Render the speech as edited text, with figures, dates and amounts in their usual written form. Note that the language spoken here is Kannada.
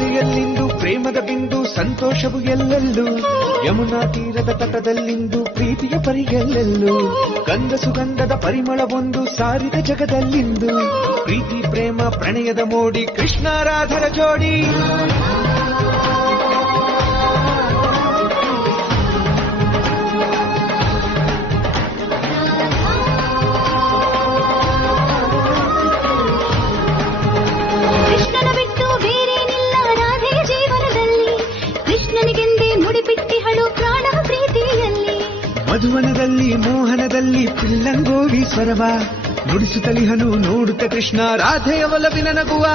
ಧರೆಯಲ್ಲಿಂದು ಪ್ರೇಮದ ಬಿಂದು ಸಂತೋಷವು ಎಲ್ಲೆಲ್ಲೂ. ಯಮುನಾ ತೀರದ ತಟದಲ್ಲಿಂದು ಪ್ರೀತಿಯ ಪರಿಗೆಲ್ಲೆಲ್ಲೂ. ಗಂಧ ಸುಗಂಧದ ಪರಿಮಳವೊಂದು ಸಾರಿದ ಜಗದಲ್ಲಿಂದು. ಪ್ರೀತಿ ಪ್ರೇಮ ಪ್ರಣಯದ ಮೋಡಿ ಕೃಷ್ಣ ರಾಧರ ಜೋಡಿ. ಮಧುವನದಲ್ಲಿ ಮೋಹನದಲ್ಲಿ ಪಿಲ್ಲಂಗೋವಿ ಸ್ವರವ ನುಡಿಸುತ್ತಲಿಹನು ನೋಡುತ್ತ ಕೃಷ್ಣ ರಾಧೆಯ ಒಲವಿನ ನಗುವ.